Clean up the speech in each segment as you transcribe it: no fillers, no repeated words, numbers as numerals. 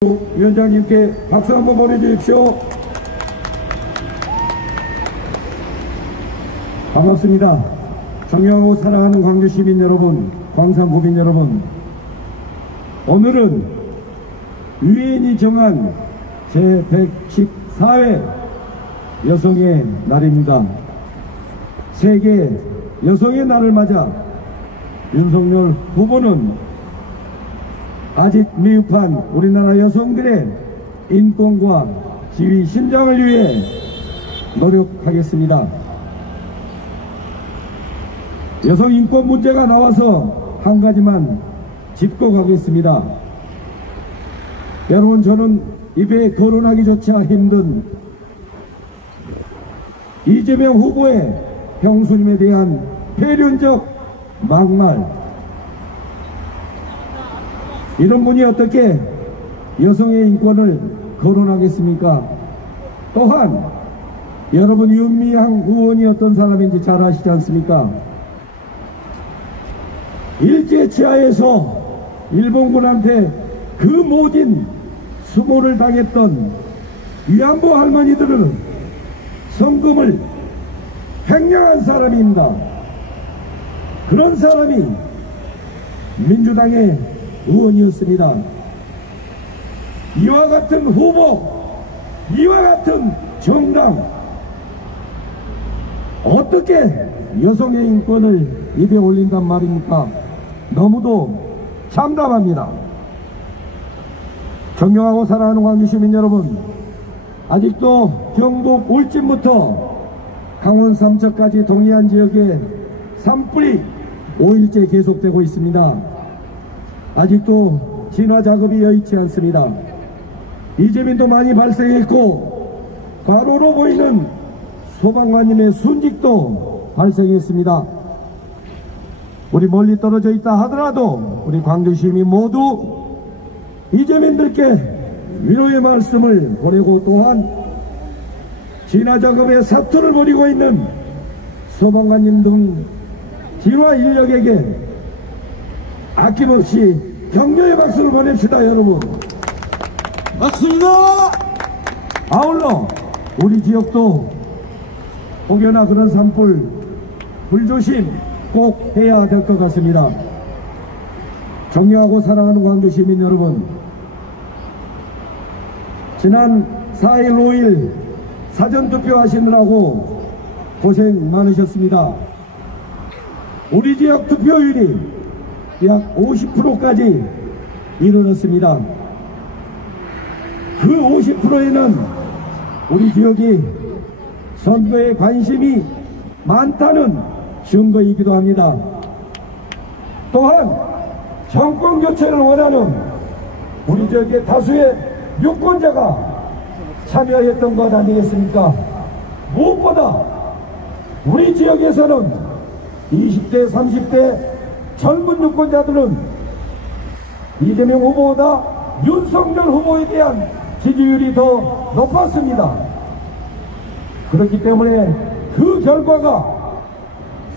위원장님께 박수 한번 보내주십시오. 반갑습니다. 존경하고 사랑하는 광주시민 여러분, 광산구민 여러분, 오늘은 유엔이 정한 제114회 여성의 날입니다. 세계 여성의 날을 맞아 윤석열 후보는 아직 미흡한 우리나라 여성들의 인권과 지위 신장을 위해 노력하겠습니다. 여성 인권 문제가 나와서 한 가지만 짚고 가겠습니다. 여러분, 저는 입에 거론하기조차 힘든 이재명 후보의 형수님에 대한 폐륜적 막말, 이런 분이 어떻게 여성의 인권을 거론하겠습니까? 또한 여러분, 윤미향 의원이 어떤 사람인지 잘 아시지 않습니까? 일제치하에서 일본군한테 그 모진 수모를 당했던 위안부 할머니들은 성금을 횡령한 사람입니다. 그런 사람이 민주당의 의원이었습니다. 이와 같은 후보, 이와 같은 정당, 어떻게 여성의 인권을 입에 올린단 말입니까? 너무도 참담합니다. 존경하고 사랑하는 광주시민 여러분, 아직도 경북 울진부터 강원 삼척까지 동해안 지역에 산불이 5일째 계속되고 있습니다. 아직도 진화 작업이 여의치 않습니다. 이재민도 많이 발생했고, 과로로 보이는 소방관님의 순직도 발생했습니다. 우리 멀리 떨어져 있다 하더라도 우리 광주시민 모두 이재민들께 위로의 말씀을 보내고, 또한 진화 작업에 사투를 벌이고 있는 소방관님 등 진화 인력에게 아낌없이 격려의 박수를 보냅시다, 여러분. 맞습니다. 아울러 우리 지역도 혹여나 그런 산불 불조심 꼭 해야 될 것 같습니다. 존경하고 사랑하는 광주 시민 여러분, 지난 4일 5일 사전투표 하시느라고 고생 많으셨습니다. 우리 지역 투표율이 약 50%까지 이르렀습니다. 그 50%에는 우리 지역이 선거에 관심이 많다는 증거이기도 합니다. 또한 정권 교체를 원하는 우리 지역의 다수의 유권자가 참여했던 것 아니겠습니까? 무엇보다 우리 지역에서는 20대, 30대 젊은 유권자들은 이재명 후보보다 윤석열 후보에 대한 지지율이 더 높았습니다. 그렇기 때문에 그 결과가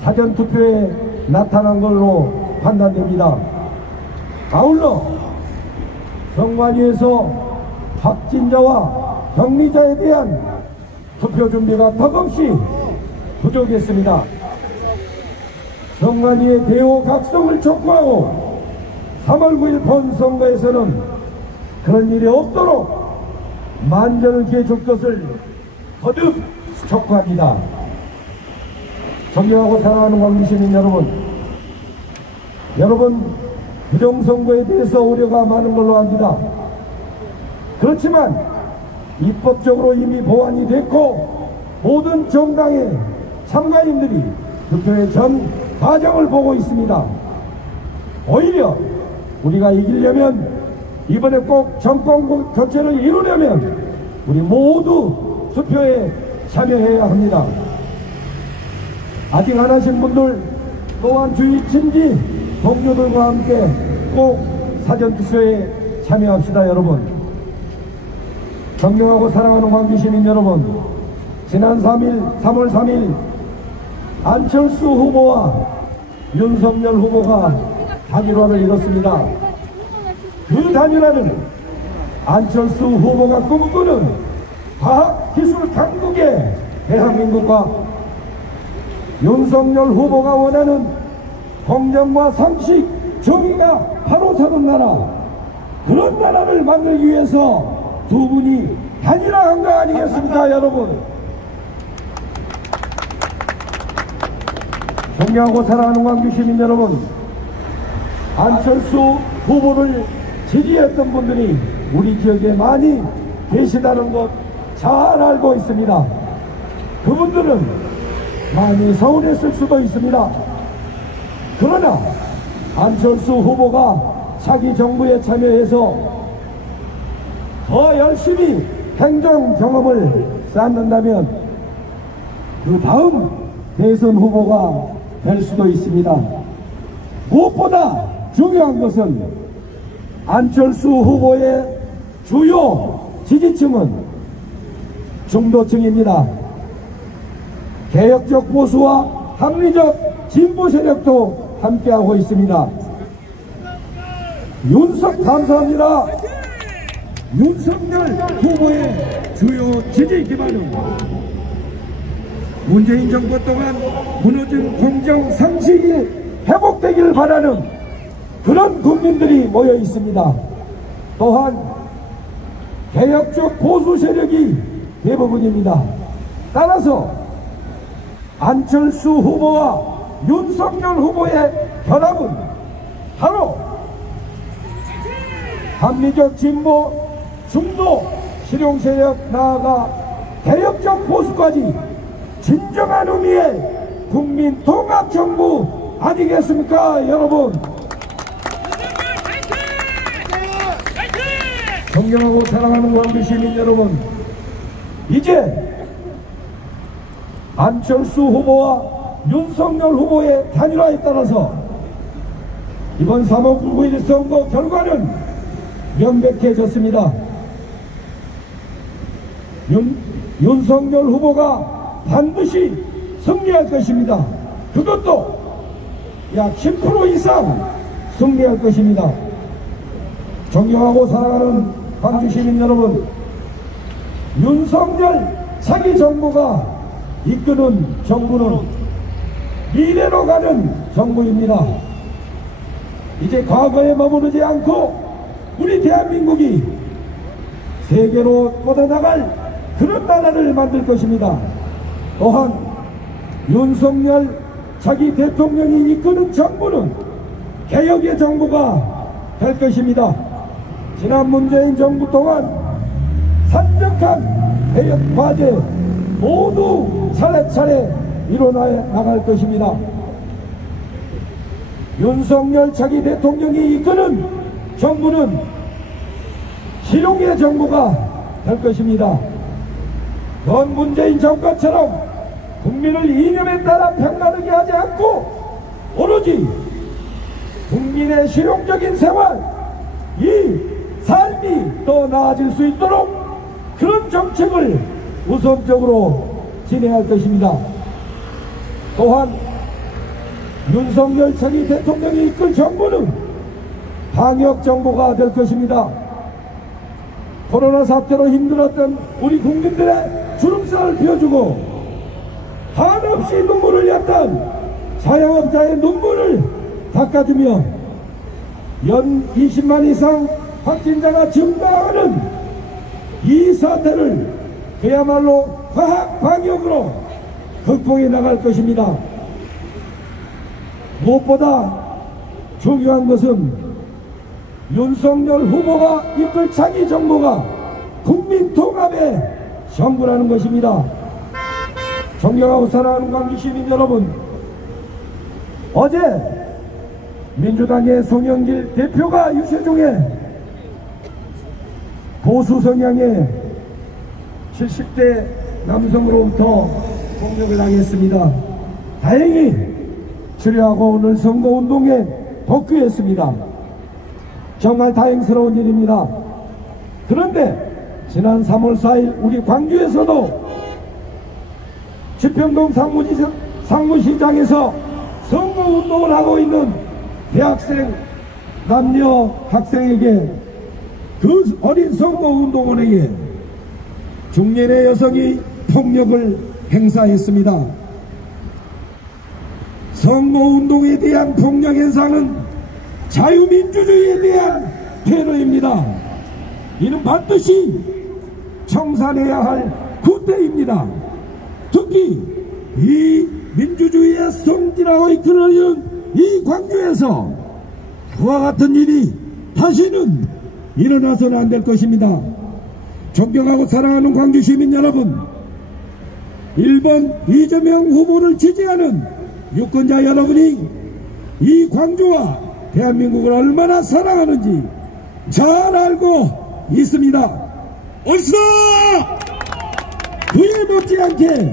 사전투표에 나타난 걸로 판단됩니다. 아울러 선관위에서 확진자와 격리자에 대한 투표 준비가 턱없이 부족했습니다. 선관위의 대호 각성을 촉구하고 3월 9일 본선거에서는 그런 일이 없도록 만전을 기해 줄 것을 거듭 촉구합니다. 존경하고 사랑하는 광주시민 여러분, 부정선거에 대해서 우려가 많은 걸로 압니다. 그렇지만 입법적으로 이미 보완이 됐고, 모든 정당의 참가인들이 투표의 전 과정을 보고 있습니다. 오히려 우리가 이기려면, 이번에 꼭 정권 교체를 이루려면 우리 모두 투표에 참여해야 합니다. 아직 안 하신 분들 또한 주위 친지 동료들과 함께 꼭 사전투표에 참여합시다. 여러분, 존경하고 사랑하는 광주시민 여러분, 지난 3월 3일 안철수 후보와 윤석열 후보가 단일화를 이뤘습니다. 그 단일화는 안철수 후보가 꿈꾸는 과학기술 강국의 대한민국과 윤석열 후보가 원하는 공정과 상식, 정의가 바로 서는 나라, 그런 나라를 만들기 위해서 두 분이 단일화한 거 아니겠습니까, 여러분? 존경하고 사랑하는 광주 시민 여러분, 안철수 후보를 지지했던 분들이 우리 지역에 많이 계시다는 것 잘 알고 있습니다. 그분들은 많이 서운했을 수도 있습니다. 그러나 안철수 후보가 차기 정부에 참여해서 더 열심히 행정 경험을 쌓는다면 그 다음 대선 후보가 될 수도 있습니다. 무엇보다 중요한 것은 안철수 후보의 주요 지지층은 중도층입니다. 개혁적 보수와 합리적 진보 세력도 함께하고 있습니다. 감사합니다. 윤석열 후보의 주요 지지 기반은 문재인 정부 동안 무너진 공정 상식이 회복되기를 바라는 그런 국민들이 모여 있습니다. 또한 개혁적 보수 세력이 대부분입니다. 따라서 안철수 후보와 윤석열 후보의 결합은 바로 합리적 진보, 중도, 실용세력 나아가 개혁적 보수까지 진정한 의미의 국민 통합정부 아니겠습니까, 여러분? 존경하고 사랑하는 광주 시민 여러분, 이제 안철수 후보와 윤석열 후보의 단일화에 따라서 이번 3월 9일 선거 결과는 명백해졌습니다. 윤석열 후보가 반드시 승리할 것입니다. 그것도 약 10% 이상 승리할 것입니다. 존경하고 사랑하는 광주 시민 여러분, 윤석열 차기 정부가 이끄는 정부는 미래로 가는 정부입니다. 이제 과거에 머무르지 않고 우리 대한민국이 세계로 뻗어나갈 그런 나라를 만들 것입니다. 또한 윤석열 차기 대통령이 이끄는 정부는 개혁의 정부가 될 것입니다. 지난 문재인 정부 동안 산적한 개혁 과제 모두 차례차례 일어나 나갈 것입니다. 윤석열 차기 대통령이 이끄는 정부는 실용의 정부가 될 것입니다. 전 문재인 정권처럼 국민을 이념에 따라 편가르게 하지 않고 오로지 국민의 실용적인 생활, 이 삶이 더 나아질 수 있도록 그런 정책을 우선적으로 진행할 것입니다. 또한 윤석열 차기 대통령이 이끌 정부는 방역정부가 될 것입니다. 코로나 사태로 힘들었던 우리 국민들의 주름살을 피워주고 한없이 눈물을 흘렸던 자영업자의 눈물을 닦아주며 연 20만 이상 확진자가 증가하는 이 사태를 그야말로 과학방역으로 극복해 나갈 것입니다. 무엇보다 중요한 것은 윤석열 후보가 이끌 차기 정부가 국민 통합의 정부라는 것입니다. 존경하고 사랑하는 광주 시민 여러분, 어제 민주당의 송영길 대표가 유세중에 보수 성향의 70대 남성으로부터 공격을 당했습니다. 다행히 치료하고 오늘 선거운동에 복귀했습니다. 정말 다행스러운 일입니다. 그런데 지난 3월 4일 우리 광주에서도 지평동 상무시장에서 선거운동을 하고 있는 대학생 남녀 학생에게 그 어린 선거운동원에게 중년의 여성이 폭력을 행사했습니다. 선거운동에 대한 폭력 행사는 자유민주주의에 대한 테러입니다. 이는 반드시 청산해야 할 구태입니다. 특히 이 민주주의의 성진하고 이끌어지는 이 광주에서 그와 같은 일이 다시는 일어나서는 안 될 것입니다. 존경하고 사랑하는 광주 시민 여러분, 1번 이재명 후보를 지지하는 유권자 여러분이 이 광주와 대한민국을 얼마나 사랑하는지 잘 알고 있습니다. 어디서 그에 못지않게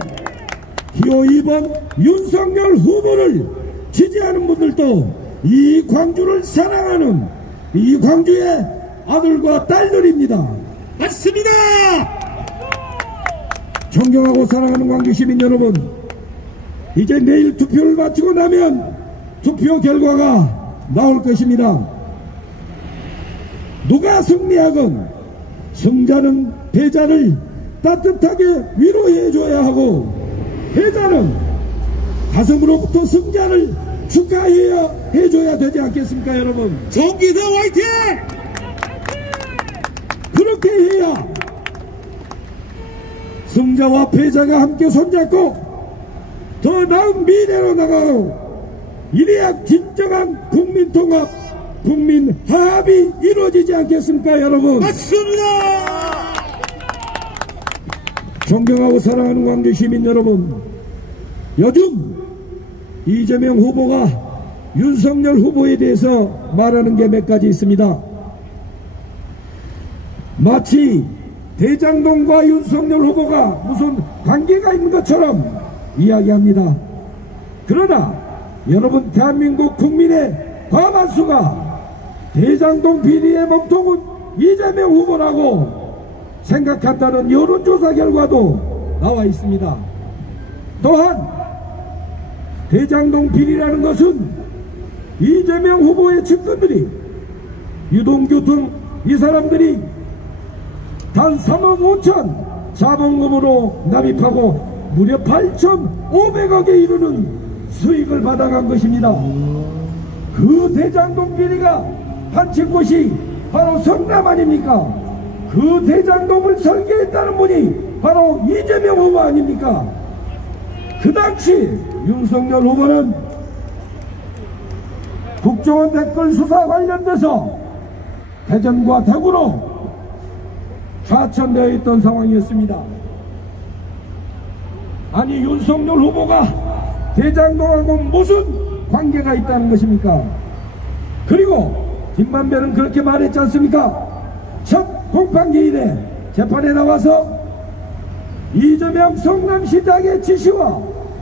기호 2번 윤석열 후보를 지지하는 분들도 이 광주를 사랑하는 이 광주의 아들과 딸들입니다. 맞습니다. 존경하고 사랑하는 광주 시민 여러분, 이제 내일 투표를 마치고 나면 투표 결과가 나올 것입니다. 누가 승리하건 승자는 패자를 따뜻하게 위로해줘야 하고, 패자는 가슴으로부터 승자를 축하해야 해줘야 되지 않겠습니까, 여러분? 정기사 화이팅! 그렇게 해야 승자와 패자가 함께 손잡고 더 나은 미래로 나가고, 이래야 진정한 국민통합, 국민화합이 이루어지지 않겠습니까, 여러분? 맞습니다. 존경하고 사랑하는 광주 시민 여러분, 요즘 이재명 후보가 윤석열 후보에 대해서 말하는 게 몇 가지 있습니다. 마치 대장동과 윤석열 후보가 무슨 관계가 있는 것처럼 이야기합니다. 그러나 여러분, 대한민국 국민의 과반수가 대장동 비리의 몸통은 이재명 후보라고 생각한다는 여론조사 결과도 나와 있습니다. 또한 대장동 비리라는 것은 이재명 후보의 측근들이, 유동규 등 이 사람들이 단 3억 5천 자본금으로 납입하고 무려 8,500억에 이르는 수익을 받아간 것입니다. 그 대장동 비리가 판친 곳이 바로 성남 아닙니까? 그 대장동을 설계했다는 분이 바로 이재명 후보 아닙니까? 그 당시 윤석열 후보는 국정원 댓글 수사 관련돼서 대전과 대구로 좌천되어 있던 상황이었습니다. 아니, 윤석열 후보가 대장동하고 무슨 관계가 있다는 것입니까? 그리고 김만배는 그렇게 말했지 않습니까? 첫 공판기 이래 재판에 나와서 이재명 성남시장의 지시와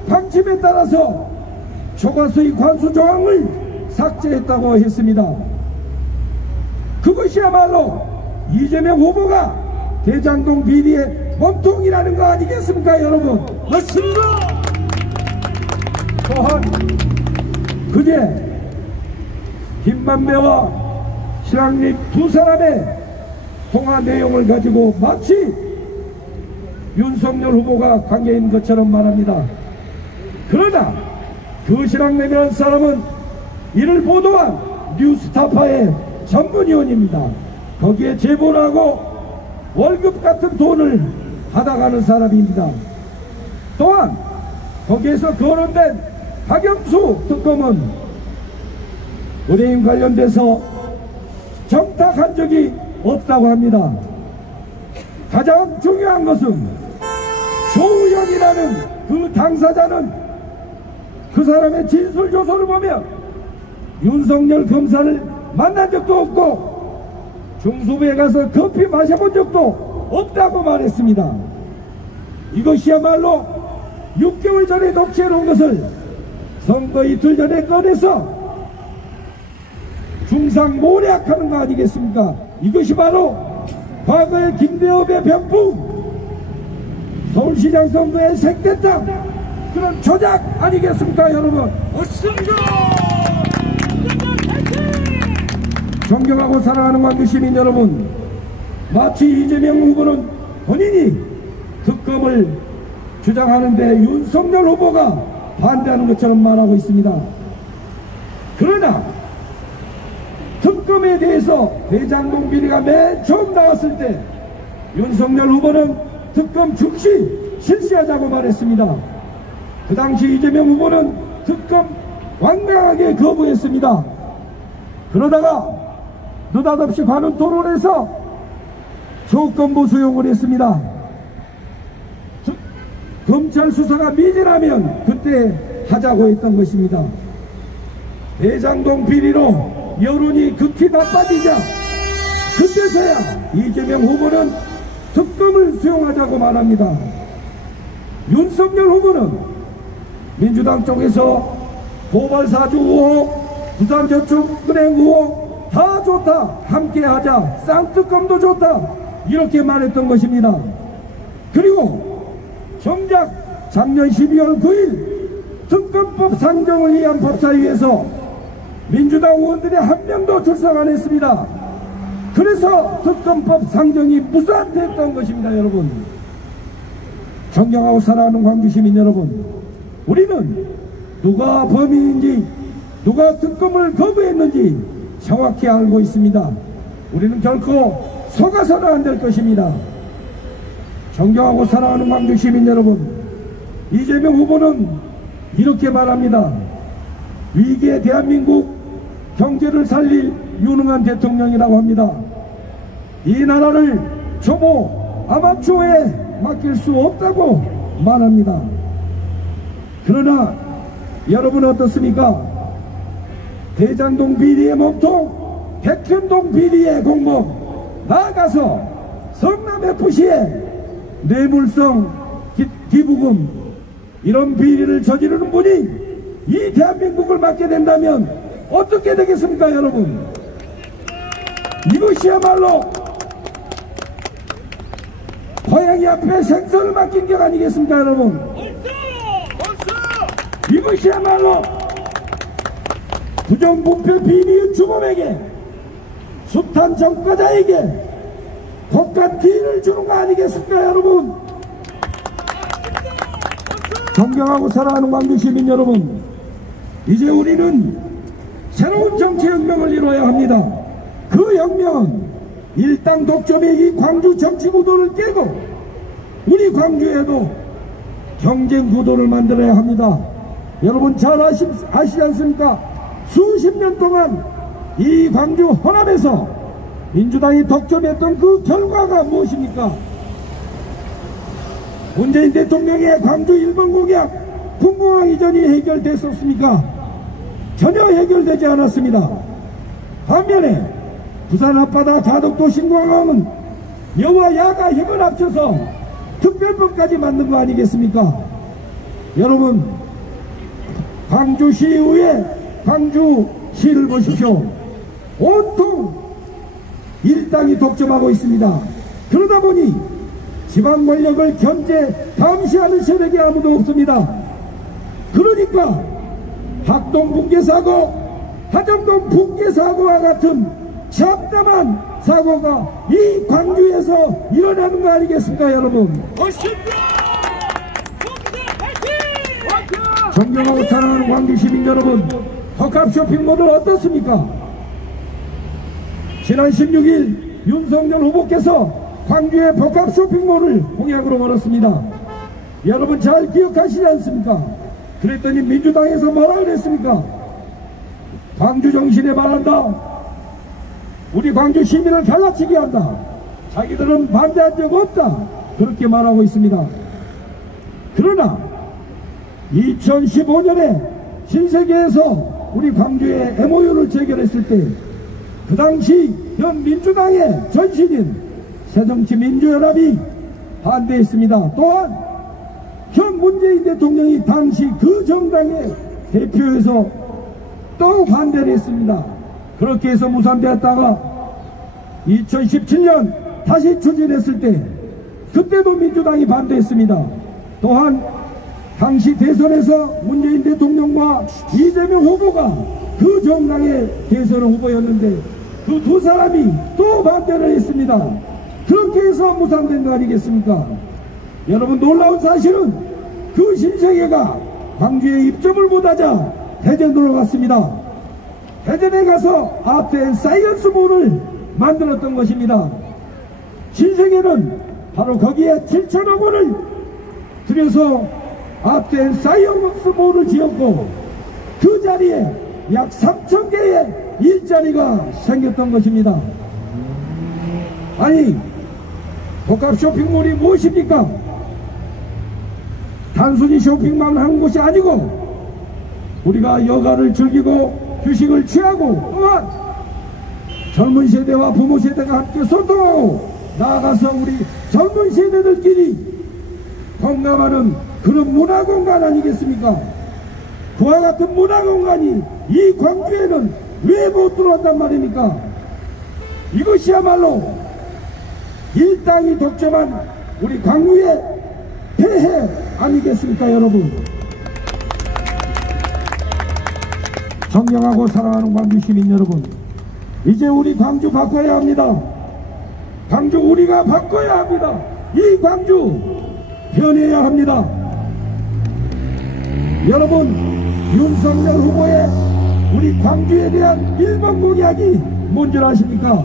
방침에 따라서 초과수익 환수 조항을 삭제했다고 했습니다. 그것이야말로 이재명 후보가 대장동 비리의 몸통이라는 거 아니겠습니까, 여러분? 맞습니다. 또한 그제 김만배와 신학립 두 사람의 통화 내용을 가지고 마치 윤석열 후보가 관계 있는 것처럼 말합니다. 그러나 그 신학립이라는 사람은 이를 보도한 뉴스타파의 전문위원입니다. 거기에 제보를 하고 월급 같은 돈을 받아가는 사람입니다. 또한 거기에서 거론된 박영수 특검은 의뢰인 관련돼서 정탁한 적이 없다고 합니다. 가장 중요한 것은 조우현이라는 그 당사자는 그 사람의 진술 조서를 보면 윤석열 검사를 만난 적도 없고 중수부에 가서 커피 마셔본 적도 없다고 말했습니다. 이것이야말로 6개월 전에 녹취해놓은 것을 선거 이틀 전에 꺼내서 중상모략하는 거 아니겠습니까? 이것이 바로 과거의 김대엽의 병풍, 서울시장 선거에 색됐다, 그런 조작 아니겠습니까, 여러분? 맞습니다. 존경하고 사랑하는 광주 시민 여러분, 마치 이재명 후보는 본인이 특검을 주장하는데 윤석열 후보가 반대하는 것처럼 말하고 있습니다. 그러나 특검에 대해서 대장동 비리가 맨 처음 나왔을 때 윤석열 후보는 특검 즉시 실시하자고 말했습니다. 그 당시 이재명 후보는 특검 완강하게 거부했습니다. 그러다가 느닷없이 관훈 토론에서 조건부 수용을 했습니다. 검찰 수사가 미진하면 그때 하자고 했던 것입니다. 대장동 비리로 여론이 극히 나빠지자 그때서야 이재명 후보는 특검을 수용하자고 말합니다. 윤석열 후보는 민주당 쪽에서 고발사주 의혹, 부산저축은행 의혹 다 좋다, 함께하자, 쌍특검도 좋다 이렇게 말했던 것입니다. 그리고 정작 작년 12월 9일 특검법 상정을 위한 법사위에서 민주당 의원들이 한 명도 출석 안 했습니다. 그래서 특검법 상정이 무산됐던 것입니다. 여러분, 존경하고 사랑하는 광주시민 여러분, 우리는 누가 범인인지 누가 특검을 거부했는지 정확히 알고 있습니다. 우리는 결코 속아서는 안 될 것입니다. 존경하고 사랑하는 광주시민 여러분, 이재명 후보는 이렇게 말합니다. 위기의 대한민국 경제를 살릴 유능한 대통령이라고 합니다. 이 나라를 초보 아마추어에 맡길 수 없다고 말합니다. 그러나 여러분 어떻습니까? 대장동 비리의 몸통, 백현동 비리의 공범, 나아가서 성남FC의 뇌물성 기부금 이런 비리를 저지르는 분이 이 대한민국을 맡게 된다면 어떻게 되겠습니까? 여러분, 이것이야말로 고양이 앞에 생선을 맡긴 격 아니겠습니까? 여러분, 이것이야말로 부정부패 비리의 주범에게, 숱한 정과자에게 독한 기회를 주는 거 아니겠습니까? 여러분, 존경하고 사랑하는 광주시민 여러분, 이제 우리는 새로운 정치혁명을 이뤄야 합니다. 그 혁명은 일당 독점의 이 광주 정치구도를 깨고 우리 광주에도 경쟁구도를 만들어야 합니다. 여러분 잘 아시지 않습니까? 수십 년 동안 이 광주 호남에서 민주당이 독점했던 그 결과가 무엇입니까? 문재인 대통령의 광주 1번 공약 분공항 이전이 해결됐었습니까? 전혀 해결되지 않았습니다. 반면에 부산 앞바다 가덕도 신공항은 여와 야가 힘을 합쳐서 특별법까지 만든 거 아니겠습니까? 여러분, 광주시의회 광주시를 보십시오. 온통 일당이 독점하고 있습니다. 그러다 보니 지방 권력을 견제 감시하는 세력이 아무도 없습니다. 그러니까 학동 붕괴사고, 하정동 붕괴사고와 같은 참담한 사고가 이 광주에서 일어나는 거 아니겠습니까? 여러분, 존경하고 사랑하는 광주시민 여러분, 헛값 쇼핑몰은 어떻습니까? 지난 16일 윤석열 후보께서 광주의 복합 쇼핑몰을 공약으로 걸었습니다. 여러분 잘 기억하시지 않습니까? 그랬더니 민주당에서 뭐라 그랬습니까? 광주 정신에 반한다, 우리 광주 시민을 갈라치게 한다, 자기들은 반대한 적 없다, 그렇게 말하고 있습니다. 그러나 2015년에 신세계에서 우리 광주에 MOU를 체결했을 때 그 당시 현 민주당의 전신인 새정치민주연합이 반대했습니다. 또한 현 문재인 대통령이 당시 그 정당의 대표에서 또 반대를 했습니다. 그렇게 해서 무산되었다가 2017년 다시 추진했을 때 그때도 민주당이 반대했습니다. 또한 당시 대선에서 문재인 대통령과 이재명 후보가 그 정당의 대선 후보였는데 그 두 사람이 또 반대를 했습니다. 그렇게 해서 무산된 거 아니겠습니까? 여러분, 놀라운 사실은 그 신세계가 광주에 입점을 못하자 대전으로 갔습니다. 대전에 가서 아트 앤 사이언스 몰을 만들었던 것입니다. 신세계는 바로 거기에 7천억 원을 들여서 아트 앤 사이언스 몰을 지었고, 그 자리에 약 3,000개의 일자리가 생겼던 것입니다. 아니, 복합 쇼핑몰이 무엇입니까? 단순히 쇼핑만 하는 곳이 아니고 우리가 여가를 즐기고 휴식을 취하고 또한 젊은 세대와 부모 세대가 함께 소통하고 나아가서 우리 젊은 세대들끼리 공감하는 그런 문화공간 아니겠습니까? 그와 같은 문화공간이 이 광주에는 왜 못 들어왔단 말입니까? 이것이야말로 일당이 독점한 우리 광주의 폐해 아니겠습니까, 여러분? 존경하고 사랑하는 광주 시민 여러분, 이제 우리 광주 바꿔야 합니다. 광주 우리가 바꿔야 합니다. 이 광주 변해야 합니다. 여러분, 윤석열 후보의 우리 광주에 대한 1번 공약이 뭔지 아십니까?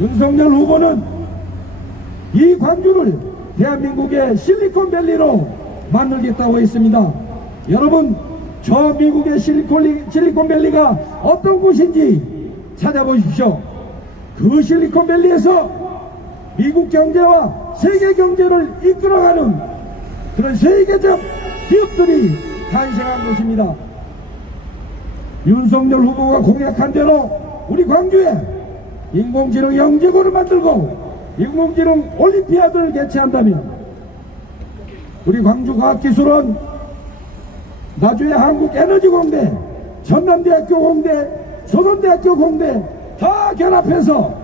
윤석열 후보는 이 광주를 대한민국의 실리콘밸리로 만들겠다고 했습니다. 여러분, 저 미국의 실리콘밸리가 어떤 곳인지 찾아보십시오. 그 실리콘밸리에서 미국 경제와 세계 경제를 이끌어가는 그런 세계적 기업들이 탄생한 것입니다. 윤석열 후보가 공약한 대로 우리 광주에 인공지능 영재고를 만들고 인공지능 올림피아드를 개최한다면 우리 광주과학기술원, 나주의 한국에너지공대, 전남대학교 공대, 조선대학교 공대 다 결합해서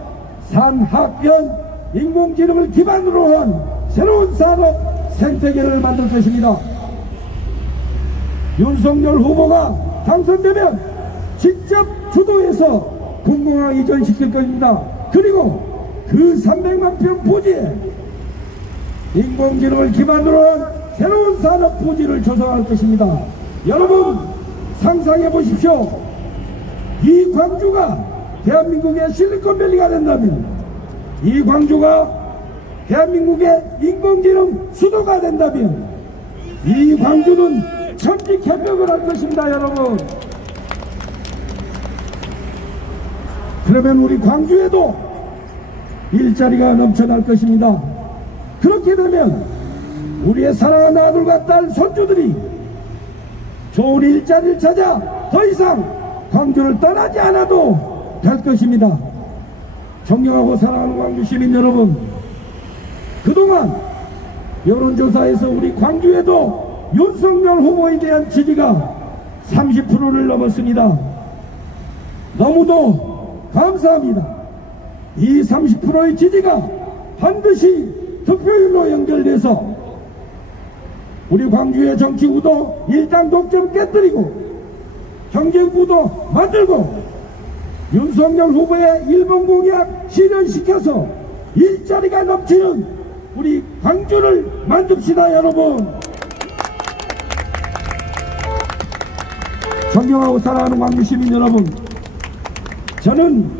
산학연 인공지능을 기반으로 한 새로운 산업 생태계를 만들 것입니다. 윤석열 후보가 당선되면 직접 주도해서 금공항 이전시킬 것입니다. 그리고 그 300만 평 부지에 인공지능을 기반으로 한 새로운 산업 부지를 조성할 것입니다. 여러분, 상상해 보십시오. 이 광주가 대한민국의 실리콘밸리가 된다면, 이 광주가 대한민국의 인공지능 수도가 된다면 이 광주는 천지개벽을 할 것입니다. 여러분, 그러면 우리 광주에도 일자리가 넘쳐날 것입니다. 그렇게 되면 우리의 사랑하는 아들과 딸, 손주들이 좋은 일자리를 찾아 더 이상 광주를 떠나지 않아도 될 것입니다. 존경하고 사랑하는 광주 시민 여러분, 그동안 여론조사에서 우리 광주에도 윤석열 후보에 대한 지지가 30%를 넘었습니다. 너무도 감사합니다. 이 30%의 지지가 반드시 득표율로 연결돼서 우리 광주의 정치 구도 일당 독점 깨뜨리고 경쟁 구도 만들고 윤석열 후보의 1번 공약 실현시켜서 일자리가 넘치는 우리 광주를 만듭시다. 여러분, 존경하고 사랑하는 광주 시민 여러분, 저는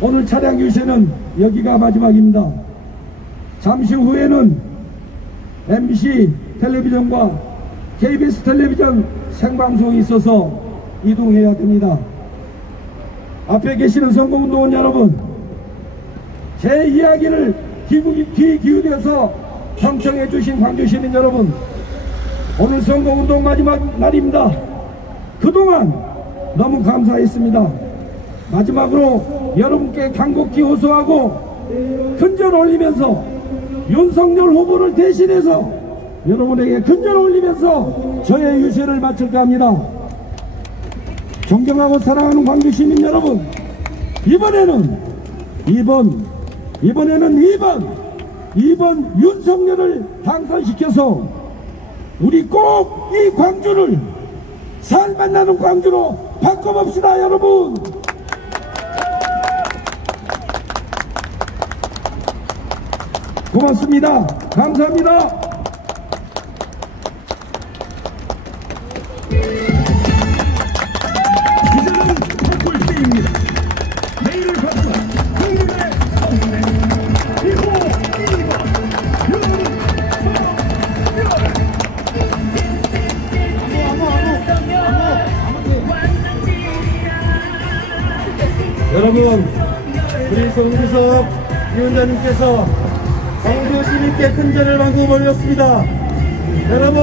오늘 차량 유세는 여기가 마지막입니다. 잠시 후에는 MBC 텔레비전과 KBS 텔레비전 생방송이 있어서 이동해야 됩니다. 앞에 계시는 선거운동원 여러분, 제 이야기를 귀 기울여서 경청해 주신 광주 시민 여러분, 오늘 선거운동 마지막 날입니다. 그동안 너무 감사했습니다. 마지막으로 여러분께 간곡히 호소하고 큰절 올리면서 윤석열 후보를 대신해서 여러분에게 큰절 올리면서 저의 유세를 마칠까 합니다. 존경하고 사랑하는 광주 시민 여러분, 이번에는 2번 윤석열을 당선시켜서 우리 꼭 이 광주를 살만 나는 광주로 바꿔봅시다. 여러분, 고맙습니다. 감사합니다. 이제는 바꿀 때입니다. 내일을 바꾸라. 국민의 성대. 1호 2번 여러분 여러분, 우리 송기석 위원장님께서 광주 시민께 큰 절을 만고 올렸습니다. 여러분,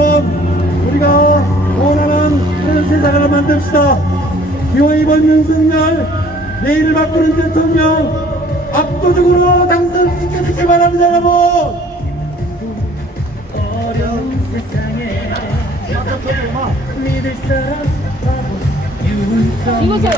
우리가 원하는 그런 세상을 만듭시다. 기호 2번 윤석열, 내일을 바꾸는 대통령 압도적으로 당선시켜주시기 바랍니다. 여러분. 어려운 세상에 믿을 사람 바보 윤석열